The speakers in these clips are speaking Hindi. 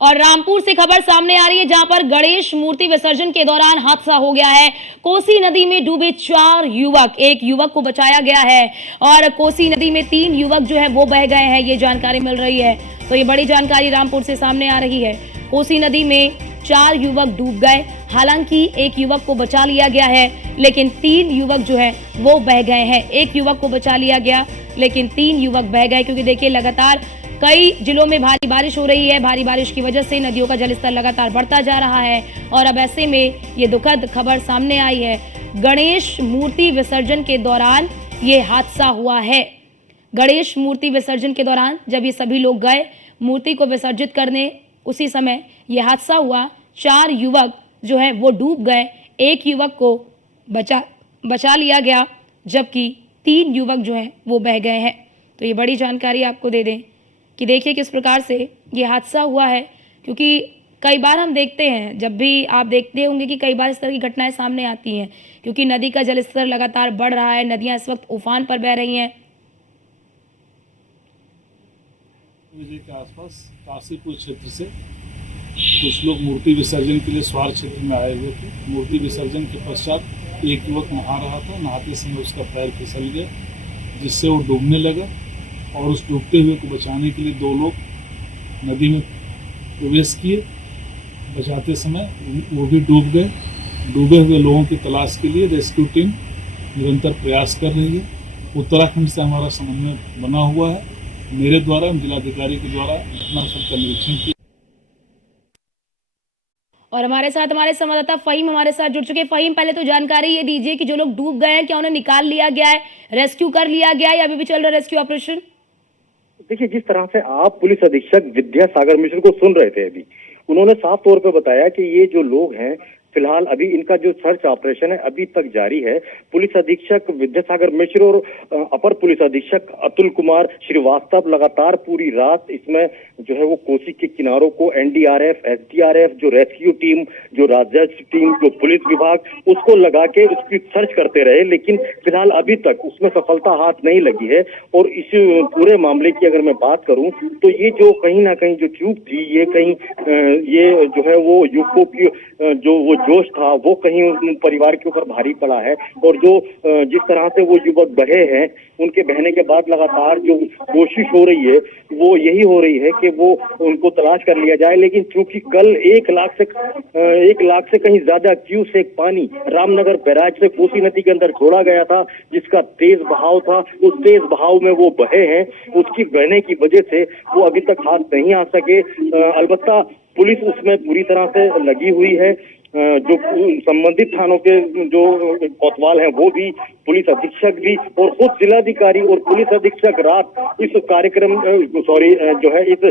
और रामपुर से खबर सामने आ रही है जहां पर गणेश मूर्ति विसर्जन के दौरान हादसा हो गया है। कोसी नदी में डूबे 4 युवक, एक युवक को बचाया गया है और कोसी नदी में 3 युवक जो है वो बह गए हैं, ये जानकारी मिल रही है। तो ये बड़ी जानकारी रामपुर से सामने आ रही है। कोसी नदी में 4 युवक डूब गए, हालांकि एक युवक को बचा लिया गया है, लेकिन 3 युवक जो है वो बह गए हैं। एक युवक को बचा लिया गया, लेकिन 3 युवक बह गए, क्योंकि देखिए लगातार कई जिलों में भारी बारिश हो रही है। भारी बारिश की वजह से नदियों का जलस्तर लगातार बढ़ता जा रहा है और अब ऐसे में ये दुखद खबर सामने आई है। गणेश मूर्ति विसर्जन के दौरान ये हादसा हुआ है। गणेश मूर्ति विसर्जन के दौरान जब ये सभी लोग गए मूर्ति को विसर्जित करने, उसी समय ये हादसा हुआ। 4 युवक जो है वो डूब गए, एक युवक को बचा लिया गया, जबकि 3 युवक जो हैं वो बह गए हैं। तो ये बड़ी जानकारी आपको दे दें कि देखिए किस प्रकार से ये हादसा हुआ है, क्योंकि कई बार हम देखते हैं, जब भी आप देखते होंगे कि कई बार इस तरह की घटनाएं सामने आती हैं, क्योंकि नदी का जलस्तर लगातार बढ़ रहा है। नदियां इस वक्त उफान पर बह रही हैं। बजे के आसपास काशीपुर क्षेत्र से कुछ लोग मूर्ति विसर्जन के लिए स्वार क्षेत्र में आए हुए थे। मूर्ति विसर्जन के पश्चात एक युवक नहा रहा था। नहाते समय उसका पैर फिसल गया, जिससे वो डूबने लगा और उस डूबते हुए को बचाने के लिए 2 लोग नदी में प्रवेश किए। बचाते समय वो भी डूब गए। डूबे हुए लोगों की तलाश के लिए रेस्क्यू टीम निरंतर प्रयास कर रही है। उत्तराखंड से हमारा समन्वय बना हुआ है। मेरे द्वारा, जिलाधिकारी के द्वारा घटनास्थल का निरीक्षण किया। और हमारे साथ हमारे संवाददाता फहीम हमारे साथ जुड़ चुके हैं। फहीम, पहले तो जानकारी ये दीजिए कि जो लोग डूब गए हैं, क्या उन्हें निकाल लिया गया है, रेस्क्यू कर लिया गया है या अभी भी चल रहा है रेस्क्यू ऑपरेशन? देखिए, जिस तरह से आप पुलिस अधीक्षक विद्यासागर मिश्र को सुन रहे थे अभी, उन्होंने साफ तौर पे बताया कि ये जो लोग हैं फिलहाल अभी इनका जो सर्च ऑपरेशन है अभी तक जारी है। पुलिस अधीक्षक विद्यासागर मिश्र और अपर पुलिस अधीक्षक अतुल कुमार श्रीवास्तव लगातार पूरी रात इसमें जो है वो कोसी के किनारों को एनडीआरएफ, एसडीआरएफ, जो रेस्क्यू टीम, जो राज्य टीम, जो पुलिस विभाग, उसको लगा के उसकी सर्च करते रहे, लेकिन फिलहाल अभी तक उसमें सफलता हाथ नहीं लगी है। और इस पूरे मामले की अगर मैं बात करूं तो ये जो कहीं ना कहीं जो चूक थी, ये कहीं ये जो है वो युवकों की जो वो जोश था वो कहीं परिवार के ऊपर भारी पड़ा है। और जो जिस तरह से वो युवक बहे हैं, उनके बहने के बाद लगातार जो कोशिश हो रही है वो यही हो रही है कि वो उनको तलाश कर लिया जाए। लेकिन चूंकि कल 1 लाख से कहीं ज्यादा क्यूसेक पानी रामनगर बैराज से कोसी नदी के अंदर छोड़ा गया था, जिसका तेज बहाव था, उस तेज बहाव में वो बहे हैं। उसकी बहने की वजह से वो अभी तक हाथ नहीं आ सके। अलबत्ता पुलिस उसमें पूरी तरह से लगी हुई है। जो संबंधित थानों के जो कोतवाल हैं वो भी, पुलिस अधीक्षक भी और खुद जिलाधिकारी और पुलिस अधीक्षक रात इस कार्यक्रम जो है इस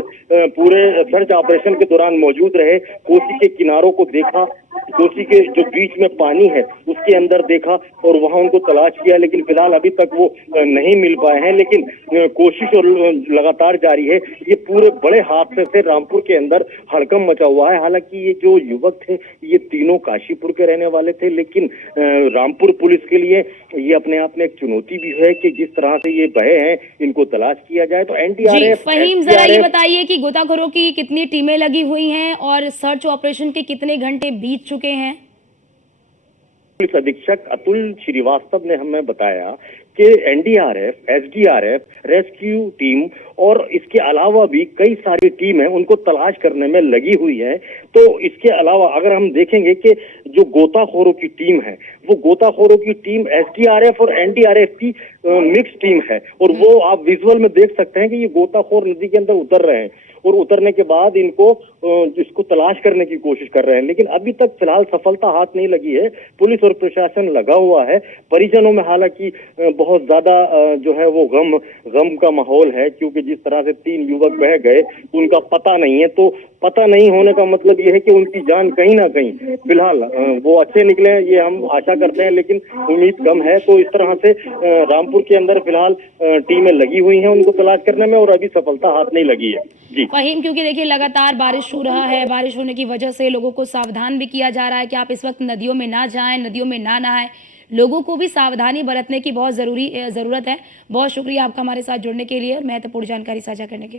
पूरे सर्च ऑपरेशन के दौरान मौजूद रहे। कोसी के किनारों को देखा, कोसी के जो बीच में पानी है उसके अंदर देखा और वहां उनको तलाश किया, लेकिन फिलहाल अभी तक वो नहीं मिल पाए हैं। लेकिन कोशिश और लगातार जारी है। ये पूरे बड़े हादसे से रामपुर के अंदर हड़कंप मचा हुआ है। हालांकि ये जो युवक थे ये तीनों काशीपुर के रहने वाले थे, लेकिन रामपुर पुलिस के लिए ये अपने आप में एक चुनौती भी है कि जिस तरह से ये बहे हैं इनको तलाश किया जाए। तो एनडीआरएफ, फहीम, जरा ये बताइए कि गोताखोरों की कितनी टीमें लगी हुई हैं और सर्च ऑपरेशन के कितने घंटे बीत चुके हैं? पुलिस अधीक्षक अतुल श्रीवास्तव ने हमें बताया कि एनडीआरएफ, एसडीआरएफ, रेस्क्यू टीम और इसके अलावा भी कई सारी टीम है उनको तलाश करने में लगी हुई है। तो इसके अलावा अगर हम देखेंगे कि जो गोताखोरों की टीम है, वो गोताखोरों की टीम एसडीआरएफ और एनडीआरएफ की मिक्स टीम है। और वो आप विजुअल में देख सकते हैं कि ये गोताखोर नदी के अंदर उतर रहे हैं और उतरने के बाद इसको तलाश करने की कोशिश कर रहे हैं, लेकिन अभी तक फिलहाल सफलता हाथ नहीं लगी है। पुलिस और प्रशासन लगा हुआ है। परिजनों में हालांकि बहुत ज्यादा जो है वो गम का माहौल है, क्योंकि जिस तरह से 3 युवक बह गए उनका पता नहीं है। तो पता नहीं होने का मतलब ये है कि उनकी जान कहीं ना कहीं फिलहाल वो अच्छे निकले, ये हम आशा करते हैं, लेकिन उम्मीद कम है। तो इस तरह से रामपुर के अंदर फिलहाल टीमें लगी हुई हैं उनको तलाश करने में और अभी सफलता हाथ नहीं लगी है। जी फहीम, क्योंकि देखिए लगातार बारिश हो रहा है, बारिश होने की वजह से लोगों को सावधान भी किया जा रहा है कि आप इस वक्त नदियों में ना जाएं, नदियों में ना नहाएं। लोगों को भी सावधानी बरतने की बहुत जरूरत है। बहुत शुक्रिया आपका हमारे साथ जुड़ने के लिए और महत्वपूर्ण जानकारी साझा करने के लिए।